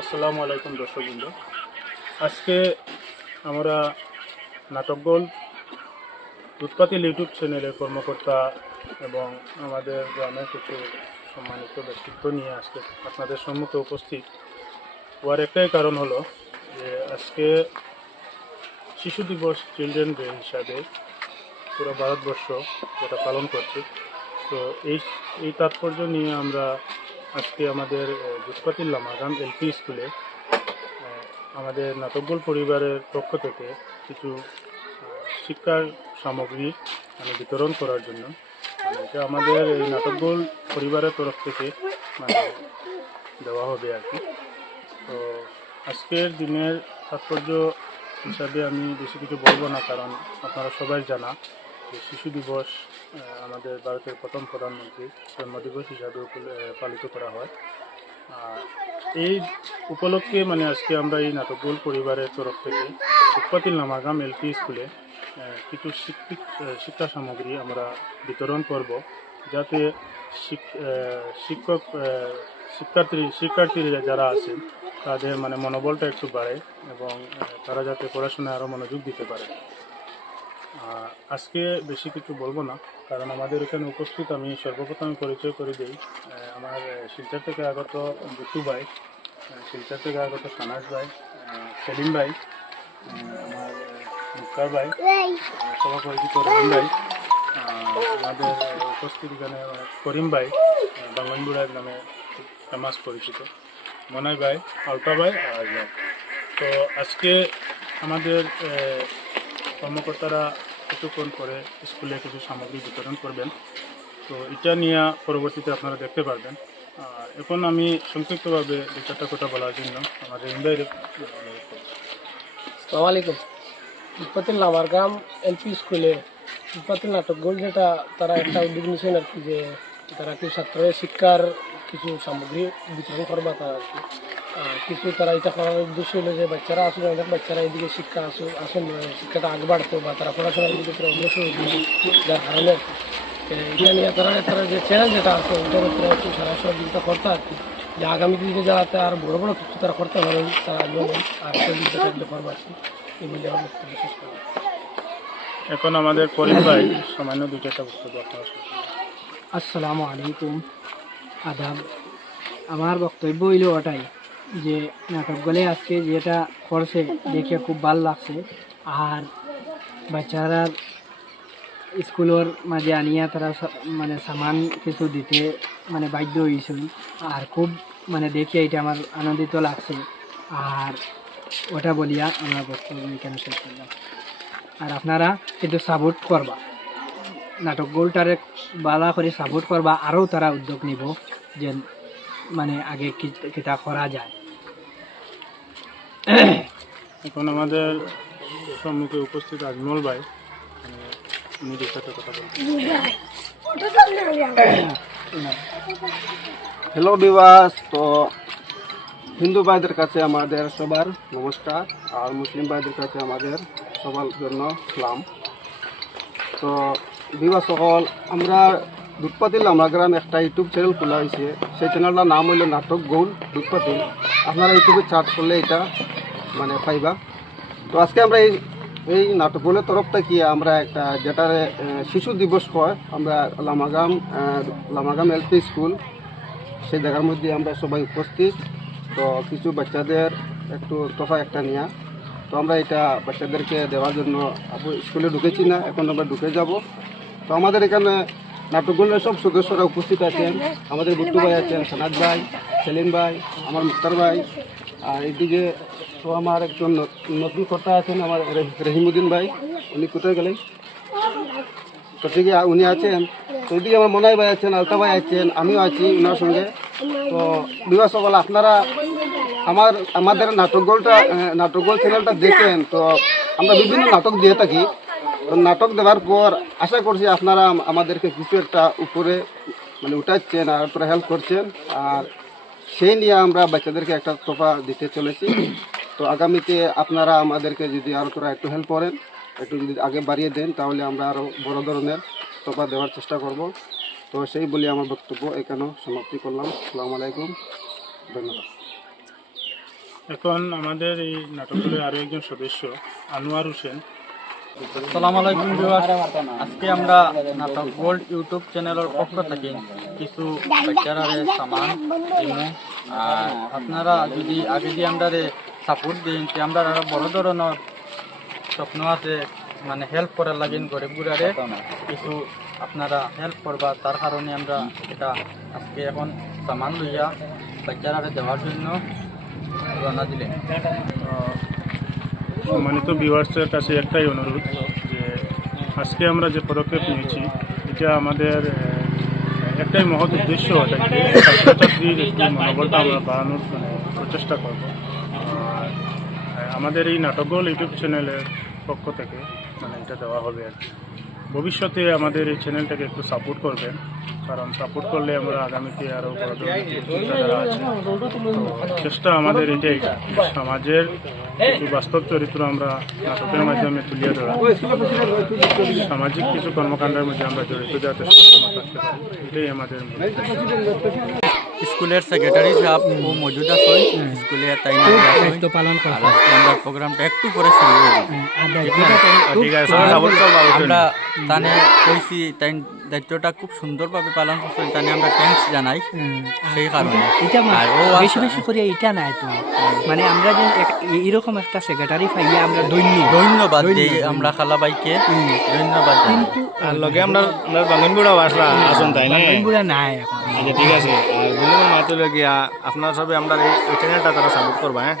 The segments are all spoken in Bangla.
আসসালামু আলাইকুম দর্শকবৃন্দ। আজকে আমরা নাটকগোল উৎপাতিল ইউটিউব চ্যানেলের কর্মকর্তা এবং আমাদের গ্রামের কিছু সম্মানিত ব্যক্তিত্ব নিয়ে আজকে আপনাদের সম্মুখে উপস্থিত হওয়ার একটাই কারণ হলো যে আজকে শিশু দিবস চিলড্রেন ডে হিসাবে পুরো ভারতবর্ষ যেটা পালন করছে। তো এই এই তাৎপর্য নিয়ে আমরা আজকে আমাদের দুধপাতিল লামাগাম এলপি স্কুলে আমাদের নাটকগোল পরিবারের পক্ষ থেকে কিছু শিক্ষার সামগ্রী বিতরণ করার জন্য এটা আমাদের এই নাটকগোল পরিবারের তরফ থেকে মানে দেওয়া হবে আর কি। তো আজকের দিনের তাৎপর্য হিসাবে আমি বেশি কিছু বলবো না, কারণ আপনারা সবাই জানা যে শিশু দিবস আমাদের ভারতের প্রথম প্রধানমন্ত্রী জন্মদিবস হিসাবে পালিত করা হয়। এই উপলক্ষে আজকে আমরা এই নাটকগোল পরিবারের তরফ থেকে উৎপাতিল নামাগাম এলপি স্কুলে কিছু শিক্ষা সামগ্রী আমরা বিতরণ করব, যাতে শিক্ষার্থীরা যারা আছেন তাদের মনোবলটা একটু বাড়ে এবং তারা যাতে পড়াশোনায় আরও মনোযোগ দিতে পারে। আজকে বেশি কিছু বলবো না, কারণ আমাদের এখানে উপস্থিত আমি সর্বপ্রথম পরিচয় করে দিই। আমার শিলচর থেকে আগত বিট্টু ভাই, শিলচর থেকে আগত সানাস ভাই, সেলিম ভাই, আমার মুক্তার ভাই, সবার পরিচিত রহিম ভাই, আমাদের উপস্থিত এখানে করিম ভাই, বাঙ্গনবুড়ার নামে ফেমাস পরিচিত, মনাই ভাই, আলতা ভাই আর ভাই। তো আজকে আমাদের কর্মকর্তারা কিছুক্ষণ পরে স্কুলে কিছু সামগ্রী বিতরণ করবেন। তো এটা নিয়ে পরবর্তীতে আপনারা দেখতে পারবেন। এখন আমি সংক্ষিপ্তভাবে দু চারটা কথা বলার জন্য আমাদের আসসালামু আলাইকুম। উৎপাতিল লামারগাম এলপি স্কুলে উৎপাতিল নাটকগোল যেটা তারা একটা উদ্যোগ নিয়েছেন আর কি, যে তারা কি ছাত্রের শিক্ষার কিছু সামগ্রী বিতরণ করবা, তারা আর কি কিছু তারা এটা করার উদ্দেশ্য হলো যে বাচ্চারা আসলে অনেক বাচ্চারা এদিকে শিক্ষা আসেন শিক্ষাটা আগ বাড়তো বা তারা পড়াশোনার দিকে তারা অগ্রসর হচ্ছে, যার কারণে এটা নিয়ে তারা যে চ্যালেঞ্জ যেটা আছে ওইটার উপরে একটু সরাসরি করতে আর কি, যে আগামী দিনে যাতে আর বড় বড় কিছু তারা করতে পারে তারা আর সাহায্য করবো আর কি, এই বলে আমার বিশেষ করে। এখন আমাদের করিম ভাই সামান্য দু চারটা বক্তব্য আপনারা শুনবেন। আসসালামু আলাইকুম, আদাব। আমার বক্তব্য হইল ওটাই যে নাটকগুলো আজকে যেটা করছে দেখে খুব ভালো লাগছে। আর বাচ্চারা স্কুলের মাঝে আনিয়া তারা সামান কিছু দিতে বাধ্য হয়েছিল, আর খুব দেখে এটা আমার আনন্দিত লাগছে। আর ওটা বলিয়া আমার বক্তব্য এখানে শেষ করলাম। আর আপনারা কিন্তু সাপোর্ট করবা, নাটকগুলোটারে বালা করে সাপোর্ট করবা, আরও তারা উদ্যোগ নিব যে আগে কিতা করা যায়। এখন আমাদের সম্মুখে উপস্থিত আজমল ভাই, উনি দু চারটা কথা বলবেন। হ্যালো ভিউয়ার্স, তো হিন্দু ভাইদের কাছে আমাদের সবার নমস্কার, আর মুসলিম ভাইদের কাছে আমাদের সবার জন্য সালাম। তো ভিউয়ার্স সকল, আমরা দুধপাতিল লামাগ্রাম একটা ইউটিউব চ্যানেল খোলা হয়েছে, সেই চ্যানেলটার নাম হইল নাটকগোল দুধপাতিল। আপনারা ইউটিউবে সার্চ করলে এটা পাইবা। তো আজকে আমরা এই নাটকগোলের তরফ থেকে আমরা একটা যেটা শিশু দিবস হয়, আমরা লামাগাম এলপি স্কুল সেই জায়গার মধ্যে আমরা সবাই উপস্থিত। তো কিছু বাচ্চাদের একটু তোফা একটা নেওয়া, তো আমরা এটা বাচ্চাদেরকে দেওয়ার জন্য স্কুলে ঢুকেছি না, এখন আমরা ঢুকে যাব। তো আমাদের এখানে নাটকগুলোর সব সদস্যরা উপস্থিত আছেন। আমাদের বিট্টু ভাই আছেন, সানাদ ভাই, সেলিম ভাই, আমার মুক্তার ভাই, আর এইদিকে তো আমার একজন নতুন কর্তা আছেন আমার রহিমউদ্দিন ভাই, উনি কোথায় গেলেন, তো ঠিক উনি আছেন। তো এইদিকে আমার মনাই ভাই আছেন, আলতা ভাই আছেন, আমিও আছি ওনার সঙ্গে। তো বিবাহ সকল আপনারা আমাদের নাটকগোল চ্যানেলটা দেখেন। তো আমরা বিভিন্ন নাটক দিয়ে থাকি। তো নাটক দেওয়ার পর আশা করছি আপনারা আমাদেরকে কিছু একটা উপরে উঠাচ্ছেন আর তোরা হেল্প করছেন, আর সেই নিয়ে আমরা বাচ্চাদেরকে একটা তোফা দিতে চলেছি। তো আগামীতে আপনারা আমাদেরকে যদি আরও তোরা একটু হেল্প করেন, একটু যদি আগে বাড়িয়ে দেন, তাহলে আমরা আরও বড় ধরনের তোফা দেওয়ার চেষ্টা করব। তো সেই বলে আমার বক্তব্য এখানে সমাপ্তি করলাম। আসসালামু আলাইকুম, ধন্যবাদ। এখন আমাদের এই নাটক দলের আরও একজন সদস্য আনোয়ার হোসেন। আসসালামু আলাইকুম ভিউয়ার্স, আজকে আমরা নাটক গোল্ড ইউটিউব চ্যানেলের পক্ষ থেকে কিছু বাচ্চারা সামান দিমু। আর আপনারা যদি আগে দিয়ে আমরা সাপোর্ট দিন, আমরা আরো বড় ধরনের স্বপ্ন আছে, মানে হেল্প করার লাগেন গরিব গুড়ারে কিছু আপনারা হেল্প করবা, তার কারণে আমরা এটা আজকে এখন সামান লইয়া বাচ্চারা দেওয়ার জন্য রওনা দিলেন। সম্মানিত ভিউয়ার্সের কাছে একটাই অনুরোধ যে আজকে আমরা যে পদক্ষেপ নিয়েছি এটা আমাদের একটাই মহৎ উদ্দেশ্য, ওটাকে ছাত্রছাত্রীর একটু মনোবলটা আমরা বাড়ানোর প্রচেষ্টা করব। আর আমাদের এই নাটকগোল ইউটিউব চ্যানেলের পক্ষ থেকে মানে এটা দেওয়া হবে আর কি। ভবিষ্যতে আমাদের এই চ্যানেলটাকে একটু সাপোর্ট করবেন, কারণ সাপোর্ট করলে আমরা আগামীতে আরও বড় ধরনের চিন্তাধারা আছে। তো চেষ্টা আমাদের এটাই, সমাজের কিছু বাস্তব চরিত্র আমরা নাটকের মাধ্যমে তুলিয়ে ধরা, সামাজিক কিছু কর্মকাণ্ডের মধ্যে আমরা জড়িত যাতে সবসময় থাকতে পারি, এটাই আমাদের মূল উদ্দেশ্য। স্কুলের সেক্রেটারি সাহেব ও মজুদ আছে স্কুলে, তাই দায়িত্ব পালন আর আজকে আমরা প্রোগ্রামটা একটু পরে শুরু করব। আমরা তানে কইছি, তাই দায়িত্বটা খুব সুন্দরভাবে পালন করছেন, তানে আমরা থ্যাঙ্কস জানাই সেই কারণে। এটা আর ও বেশি বেশি করে এটা নাই তো, মানে আমরা যে এরকম একটা সেক্রেটারি পাইলে আমরা ধন্যবাদ দিই, আমরা খালাবাইকে ধন্যবাদ দিই। কিন্তু আর লগে আমরা বাঙ্গনগুড়া বাসরা আসুন তাই না? বাঙ্গুরা নাই এখন। আচ্ছা ঠিক আছে। আর দুজন মাত্র গিয়া আপনার সবে আমরা এই চ্যানেলটা তারা সাপোর্ট করবা, হ্যাঁ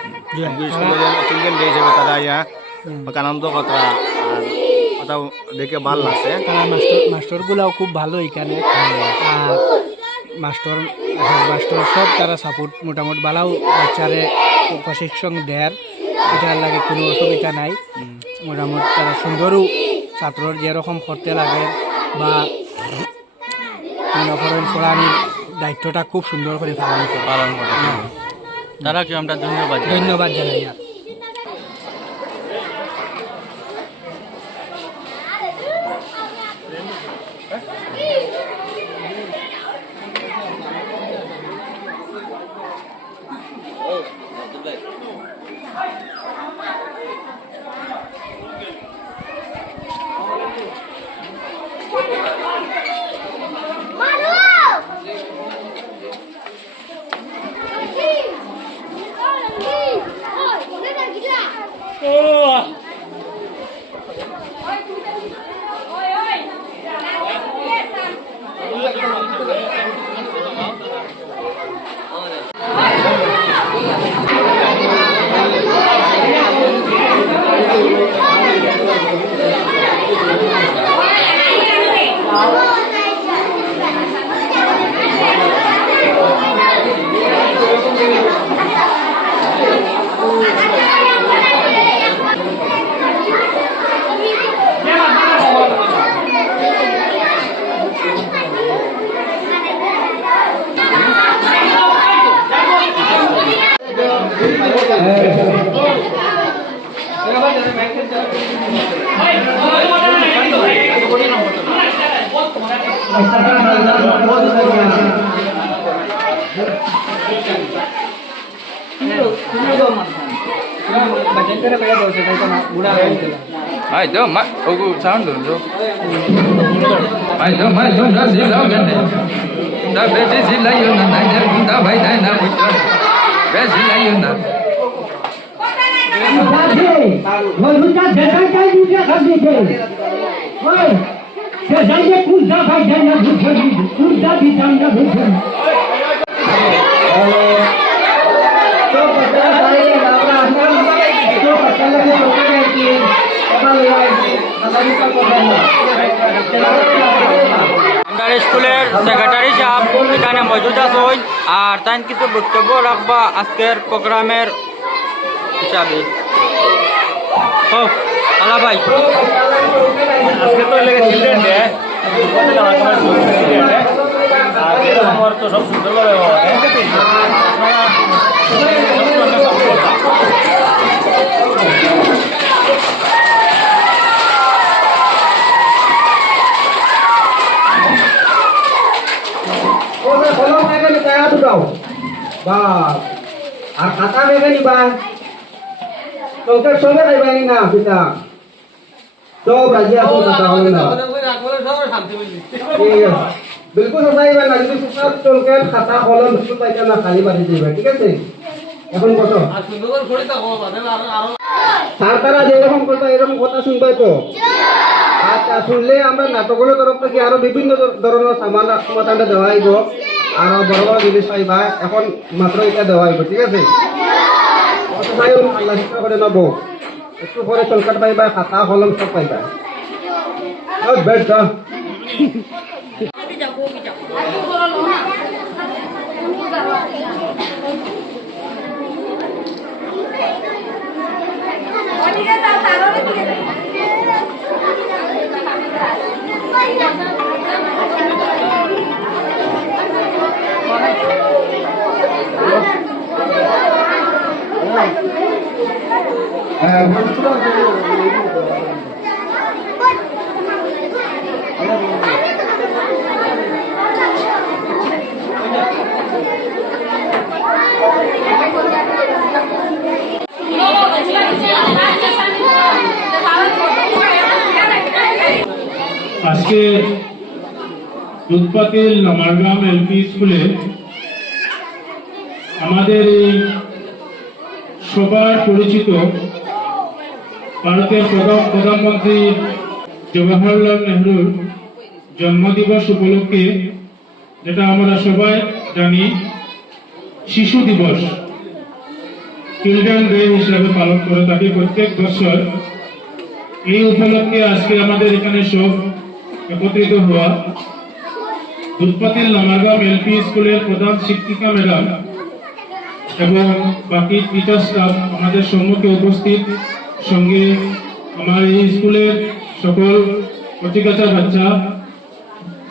চিলড্রেন ডে হিসেবে তারা ইয়া আনন্দ কথা আর কথা দেখে ভাল লাগছে। তারা মাস্টারগুলাও খুব ভালো এখানে, আর মাস্টার সব তারা সাপোর্ট মোটামুটি ভালো বাচ্চারে প্রশিক্ষণ দেয়ার, এটার লাগে কোনো অসুবিধা নাই। মোটামুটি তারা সুন্দরও ছাত্রর যেরকম করতে লাগে বা মনে করেন পড়ানির দায়িত্বটা খুব সুন্দর করে পালন করে। তারাকে আমরা ধন্যবাদ জানাই। ধন্যবাদ জানাই। আর Ai đó mà ogu sound rồi. Ai đó mà đó ra gì đâu gần đây. Da be gì lại yo na nai der da vai dai na bui. Be gì lại yo na. Rồi chúng ta sẽ sang cái như thế làm gì thế? Ôi, sẽ sang cái cún ra phải dai na bui thôi, cún ra đi sang na bui thôi. আমরা স্কুলের সেক্রেটারি সাহেব এখানে মজুদ আছেন, আর তাই কিছু বক্তব্য রাখবা আজকের প্রোগ্রামের হিসাবে। আলা ভাই, আজকে তো লেগে চিলড্রেন ডে, আর এরকম তো সব সুন্দরভাবে আর খাতা কে নিবা সংকেত সবে খাইবানি না পিতা সব রাজি আসুন কথা হল না ঠিক আছে বিলকুল সবাইবা না যদি সব সংকেত খাতা কলম কিছু পাইতা না খালি বাড়ি দিবা ঠিক আছে এখন কত স্যার তারা যেরকম কথা এরকম কথা শুনবাই তো আচ্ছা শুনলে আমরা নাটকগুলোর তরফ থেকে আরো বিভিন্ন ধরনের সমাধানটা দেওয়া হইব আরো বড় বড় জিনিস পাইবা এখন মাত্র এটা দেওয়া হইব ঠিক আছে আল্লাহ শিক্ষা করে নেবো একটু পরে সংকট পাইবা খাতা কলম সব পাইবা বেশ আজকে দুধপাতিল লামারগ্রাম এলপি স্কুলে আমাদের এই সবার পরিচিত ভারতের প্রধানমন্ত্রী জওহরলাল নেহরুর জন্মদিবস উপলক্ষে যেটা আমরা সবাই জানি শিশু দিবস চিলড্রেন ডে হিসাবে পালন করে থাকি প্রত্যেক বছর। এই উপলক্ষে আজকে আমাদের এখানে সব একত্রিত হওয়া দুধপাতিল লামারগ্রাম এলপি স্কুলের প্রধান শিক্ষিকা ম্যাডাম এবং বাকি টিচার স্টাফ আমাদের সম্মুখে উপস্থিত, সঙ্গে আমার এই স্কুলের সকল কচিকাঁচা বাচ্চা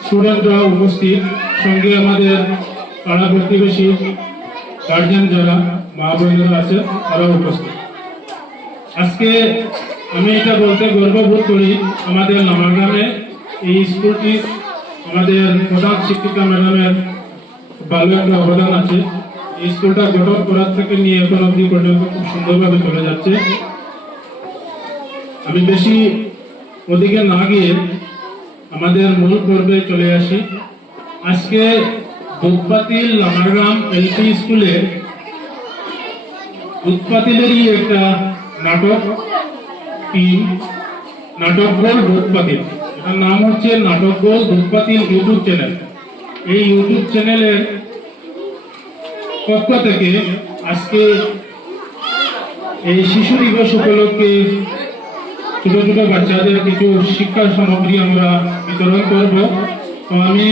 স্টুডেন্টরা উপস্থিত, সঙ্গে আমাদের পাড়া প্রতিবেশী গার্জেন যারা মা বোনেরা আছে তারাও উপস্থিত। আজকে আমি এটা বলতে গর্ববোধ করি আমাদের লামারগ্রামে এই স্কুলটি আমাদের প্রধান শিক্ষিকা ম্যাডামের ভালো একটা অবদান আছে। এই স্কুলটা গঠন করার থেকে নিয়ে এখন অবধি পর্যন্ত খুব সুন্দরভাবে চলে যাচ্ছে। আমি বেশি ওদিকে না গিয়ে আমাদের মূল পর্বে চলে আসি। আজকে দুধপাতিল লামারগ্রাম এলপি স্কুলে দুধপাতিলেরই একটা নাটক টিম, নাটক গোল দুধপাতিল, এটার নাম হচ্ছে নাটক গোল দুধপাতিল ইউটিউব চ্যানেল। এই ইউটিউব চ্যানেলের পক্ষ থেকে আজকে এই শিশু দিবস উপলক্ষে ছোট ছোট বাচ্চাদের কিছু শিক্ষা সামগ্রী আমরা বিতরণ করব। তো আমি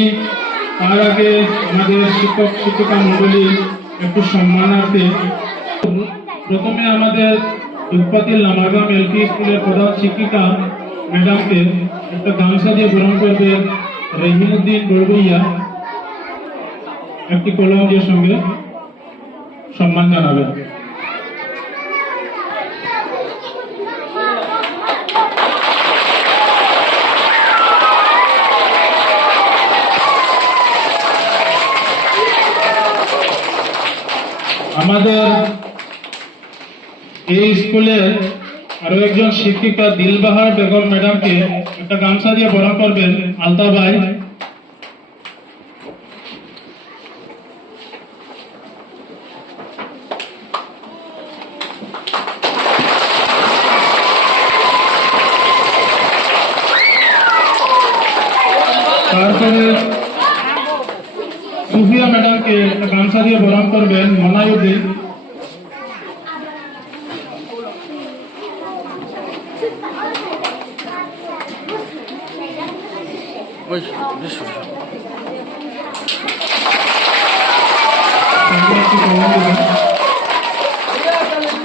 তার আগে আমাদের শিক্ষক শিক্ষিকা মণ্ডলী একটু সম্মানার্থে প্রথমে আমাদের দুধপাতিল লামারগ্রাম এলপি স্কুলের প্রধান শিক্ষিকা ম্যাডামকে একটা গামছা দিয়ে বরণ করবে রহিমউদ্দিন বড়বইয়া, একটি কলম দিয়ে সঙ্গে সম্মান জানাবেন। আমাদের এই স্কুলের আরো একজন শিক্ষিকা দিলবাহার বেগম ম্যাডামকে একটা গামছা দিয়ে বরণ করবেন আলতা ভাই। তারপরে সুফিয়া ম্যাডামকে একটা গামছা দিয়ে বরণ করবেন মনায়ুদ্দিন।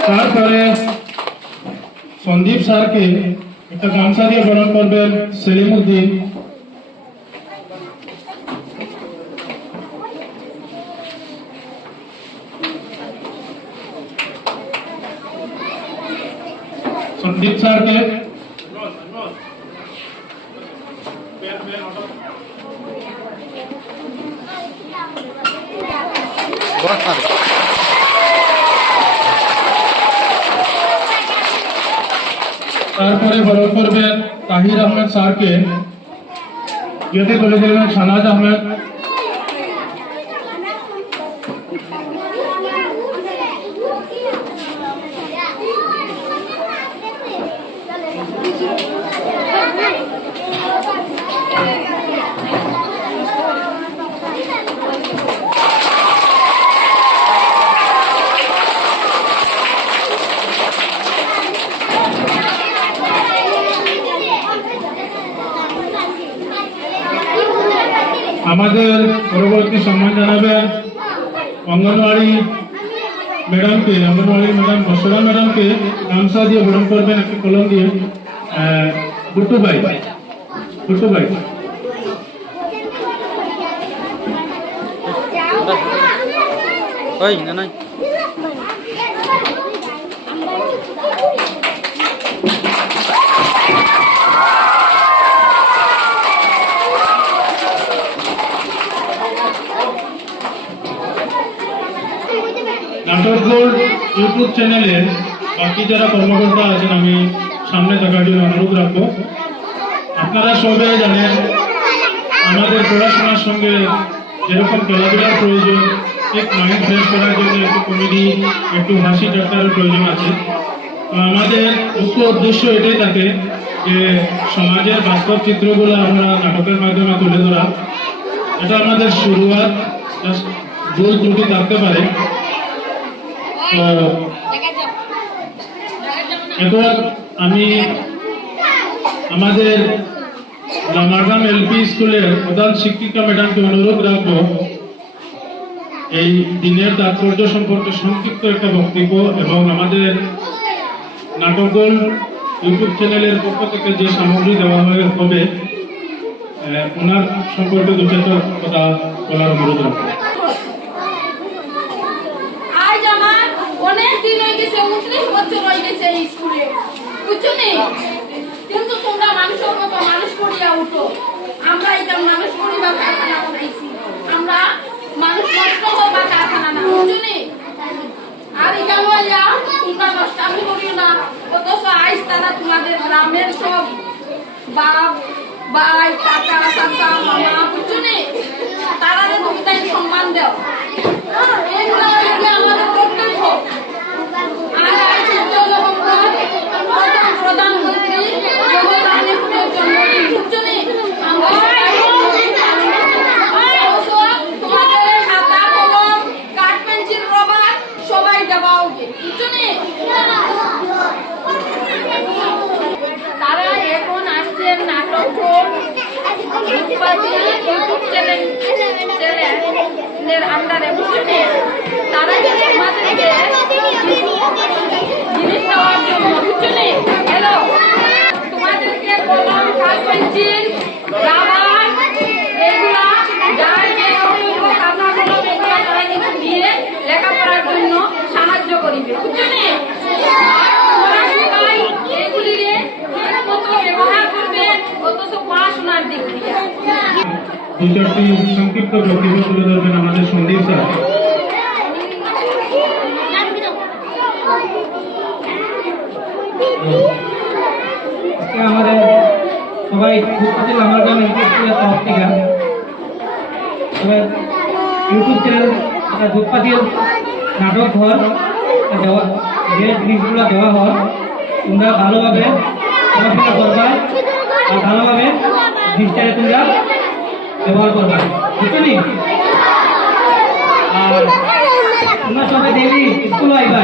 তারপরে সন্দীপ স্যারকে একটা গামছা দিয়ে বরণ করবেন সেলিমউদ্দিন। সন্দীপ স্যারকে তারপরে বরণ করবেন তাহির আহমেদ স্যারকে, গেটে তুলে দেবেন শাহনাজ আহমেদ। আমাদের পরবর্তী সম্মান জানাবেন অঙ্গনওয়াড়ি ম্যাডামকে, অঙ্গনওয়াড়ি ম্যাডাম বসরা ম্যাডামকে গামছা দিয়ে বরণ করবেন একটি কলম দিয়ে। গুট্টু ভাই, গুট্টু ভাই। ওই না নাই নাটক গোল্ড ইউটিউব চ্যানেলে বাকি যারা কর্মকর্তা আছেন আমি সামনে থাকার জন্য অনুরোধ রাখবো। আপনারা সবাই জানেন আমাদের পড়াশোনার সঙ্গে যেরকম খেলাধুলার প্রয়োজন, ঠিক মাইন্ড ফ্রেশ করার জন্য একটু কমেডি, একটু হাসি ঠাট্টার প্রয়োজন আছে। তো আমাদের মুখ্য উদ্দেশ্য এটাই থাকে যে সমাজের বাস্তব চিত্রগুলো আমরা নাটকের মাধ্যমে তুলে ধরা। এটা আমাদের শুরুয়াত, ভুল ত্রুটি থাকতে পারে। তো এখন আমি আমাদের লামারগাম এলপি স্কুলের প্রধান শিক্ষিকা ম্যাডামকে অনুরোধ রাখবো এই দিনের তাৎপর্য সম্পর্কে সংক্ষিপ্ত একটা বক্তব্য এবং আমাদের নাটক গোল্ড ইউটিউব চ্যানেলের পক্ষ থেকে যে সামগ্রী দেওয়া হবে ওনার সম্পর্কে দু চারটা কথা বলার অনুরোধ রাখবো। আজ আমার অনেক দিন হয়ে গেছে, 29 বছর হয়ে গেছে এই স্কুলে, বুঝছো নি? কিন্তু তোমরা মানুষের মতো মানুষ করিয়া উঠো। আমরা এটা মানুষ করিবার কারখানা বানাইছি, আমরা মানুষ নষ্ট হবার কারখানা না, বুঝছো নি? আর এটা লইয়া তোমরা নষ্টামি করিও না। অথচ আজ তারা তোমাদের গ্রামের সব বাপ ভাই কাকা চাচা মামা, বুঝছো নি? তারা তুমি তাই সম্মান দাও। এগুলো হচ্ছে আমাদের কর্তব্য। আর আজ প্রধানমন্ত্রী জওহরলাল নেহরুর জন্মদিন, বুঝছো নি? তোমাদের খাতা কলম কাঠ পেন্সিল রবার সবাই দেওয়া হবে, বুঝছো নি? তারা এখন আসছেন নাটক ইউটিউব চ্যানেলের আন্ডারে, বুঝছো নি? তারা তোমাদেরকে জিনিস দেওয়ার জন্য, বুঝছো নি? হ্যালো, তোমাদেরকে কলম কাঠ পেন্সিল রাবার এগুলা যাই খাতা কলম এগুলা তারা কিন্তু দিয়ে লেখাপড়ার জন্য সাহায্য করিবে, বুঝছো নি? এগুলিরে ঠিক মতো ব্যবহার করবে, অথচ পড়াশোনার দিক দিয়ে। দু চারটি সংক্ষিপ্ত বক্তব্য তুলে ধরবেন আমাদের সন্দীপ স্যার। আমাদের সবাই লামারগাম এলপি স্কুলের তরফ থেকে ইউটিউব চ্যানেল দুধপাতির নাটক ঘর দেওয়া, যে জিনিসগুলো দেওয়া হয় তোমরা ভালোভাবে পড়াশোনা করবা আর ভালোভাবে জিনিসটাকে তোমরা ব্যবহার করবা, বুঝছো নি? আর তোমরা সবাই ডেইলি স্কুল আইবা,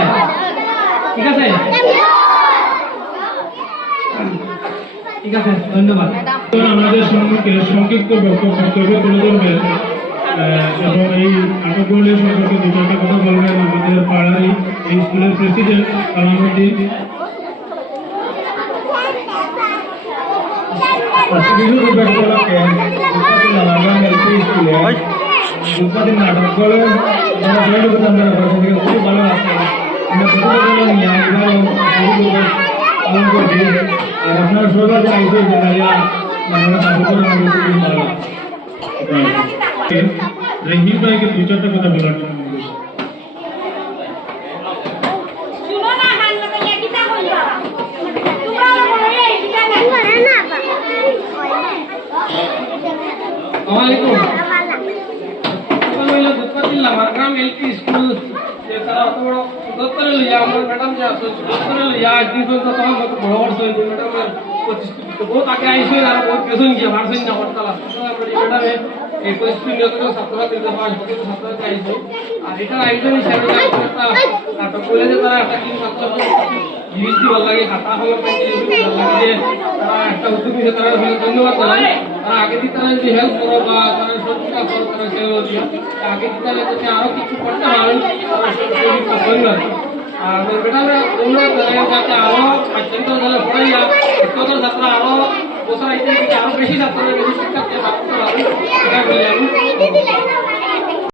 ঠিক আছে? ঠিক আছে, ধন্যবাদ। আমাদের সম্মুখে সংক্ষিপ্ত বক্তব্য তুলে ধরবেন এবং এই নাটক গোল্ডের সম্পর্কে দু চারটা কথা বলবেন আমাদের পাড়ারই এই স্কুলের প্রেসিডেন্ট কালামুদ্দিন। দুধপাতির নাটক গোল্ডের খুবই ভালো লাগছে। পালন করছি আর আপনারা সবাই চাইছে যে রহিম ভাইকে দু চারটা কথা বলার জন্য শুনো না, হান মতো কিতা কইবা? তোমরা আসসালামাইকুম দুধপাতি লামারগ্রাম এলপি স্কুল যে তারা অত বড় সুন্দর করে লইয়া আমার ম্যাডাম যে আছে সুন্দর করে লইয়া একদিন পর্যন্ত তখন কত বড় বড় সই ম্যাডামের প্রতিষ্ঠিত বহুত আগে আইসই আর বহুত গেছেন গিয়ে ভারসই না করতালা ম্যাডামে এই পরিস্থিতি নিয়ন্ত্রণ ছাত্রছাত্রীদের পাঁচ বছর ছাত্রছাত্রী আইসই আর এটা আয়োজন হিসাবে একটা নাটক বলে যে তারা একটা কিছু ছাত্রছাত্রী জিনিস দিয়ে ভালো লাগে খাতা হলো ভালো লাগে যে তারা একটা উদ্যোগ নিয়ে তারা ধন্যবাদ জানাই তারা আগে দিকে তারা যদি হেল্প করো বা তারা সহযোগিতা করো তারা সেও দিয়ে আগে দিকে তারা যদি আরো কিছু করতে পারেন তারা সেটা ধন্যবাদ আর ম্যাডামরা ধন্যবাদ জানাই যাতে আরো অত্যন্ত দলে পড়াইয়া উচ্চতর ছাত্র আরো বছর আইতে আরো বেশি ছাত্ররা বেশি শিক্ষার্থী ছাত্র এটা বলে আমি